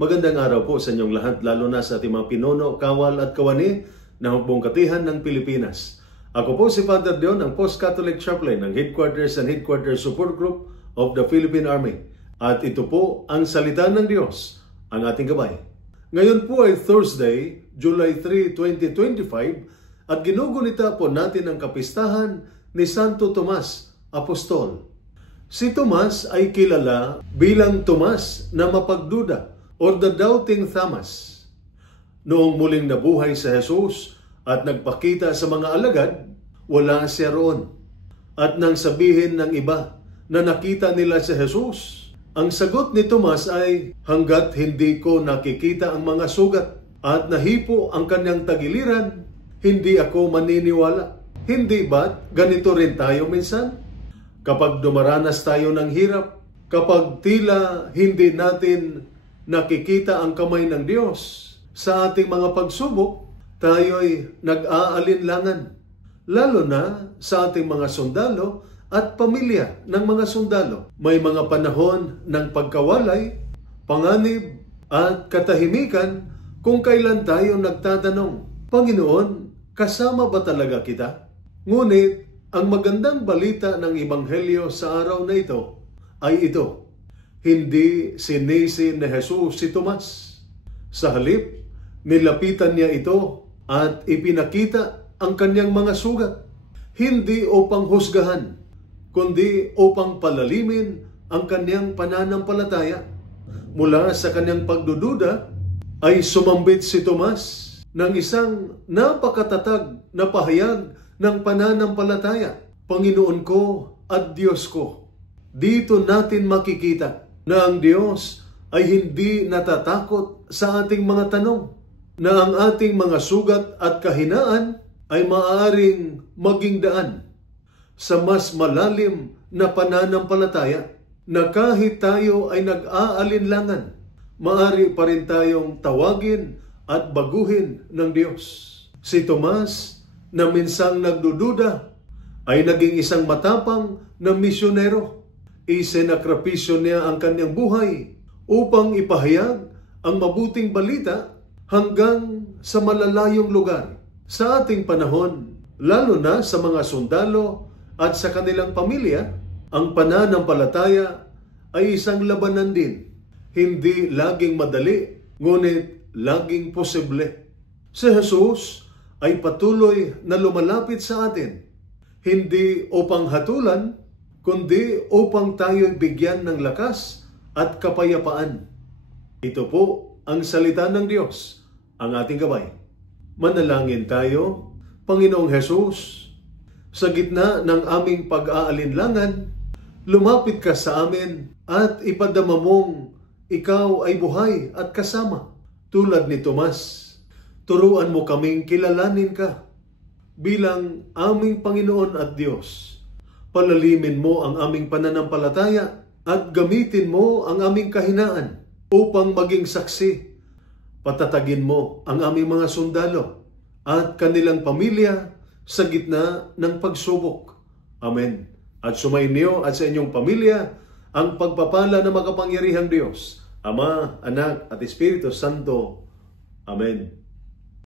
Magandang araw po sa inyong lahat, lalo na sa ating mga pinuno, kawal at kawani ng Hukbong Katihan ng Pilipinas. Ako po si Father Dion, ang Post-Catholic Chaplain ng Headquarters and Headquarters Support Group of the Philippine Army. At ito po ang salita ng Diyos, ang ating gabay. Ngayon po ay Thursday, July 3, 2025 at ginugunita po natin ang kapistahan ni Santo Tomas, Apostol. Si Tomas ay kilala bilang Tomas na mapagduda or the doubting Thomas. Noong muling nabuhay sa Jesus at nagpakita sa mga alagad, wala siya roon. At nang sabihin ng iba na nakita nila si Jesus, ang sagot ni Tomas ay, hanggat hindi ko nakikita ang mga sugat at nahipo ang kanyang tagiliran, hindi ako maniniwala. Hindi ba't ganito rin tayo minsan? Kapag dumaranas tayo ng hirap, kapag tila hindi natin nakikita ang kamay ng Diyos sa ating mga pagsubok, tayo'y nag-aalinlangan. Lalo na sa ating mga sundalo at pamilya ng mga sundalo. May mga panahon ng pagkawalay, panganib at katahimikan kung kailan tayo nagtatanong, Panginoon, kasama ba talaga kita? Ngunit ang magandang balita ng Ebanghelyo sa araw na ito ay ito. Hindi sinisi ni Jesus si Tomas. Sa halip, nilapitan niya ito at ipinakita ang kanyang mga sugat. Hindi upang husgahan, kundi upang palalimin ang kanyang pananampalataya. Mula sa kanyang pagdududa, ay sumambit si Tomas ng isang napakatatag na pahayag ng pananampalataya. Panginoon ko at Diyos ko. Dito natin makikita na ang Diyos ay hindi natatakot sa ating mga tanong, na ang ating mga sugat at kahinaan ay maaaring maging daan sa mas malalim na pananampalataya, na kahit tayo ay nag-aalinlangan, maaari pa rin tayong tawagin at baguhin ng Diyos. Si Tomas, na minsang nagdududa, ay naging isang matapang na misyonero. Isinakripisyo niya ang kanyang buhay upang ipahayag ang mabuting balita hanggang sa malalayong lugar. Sa ating panahon, lalo na sa mga sundalo at sa kanilang pamilya, ang pananampalataya ay isang labanan din. Hindi laging madali, ngunit laging posible. Si Jesus ay patuloy na lumalapit sa atin, hindi upang hatulan, kundi upang tayo'y bigyan ng lakas at kapayapaan. Ito po ang salita ng Diyos, ang ating gabay. Manalangin tayo. Panginoong Jesus, sa gitna ng aming pag-aalinlangan, lumapit ka sa amin at ipadama mong ikaw ay buhay at kasama. Tulad ni Tomas, turuan mo kaming kilalanin ka bilang aming Panginoon at Diyos. Palalimin mo ang aming pananampalataya at gamitin mo ang aming kahinaan upang maging saksi. Patatagin mo ang aming mga sundalo at kanilang pamilya sa gitna ng pagsubok. Amen. At sumainyo at sa inyong pamilya ang pagpapala ng makapangyarihang Diyos, Ama, Anak at Espiritu Santo. Amen.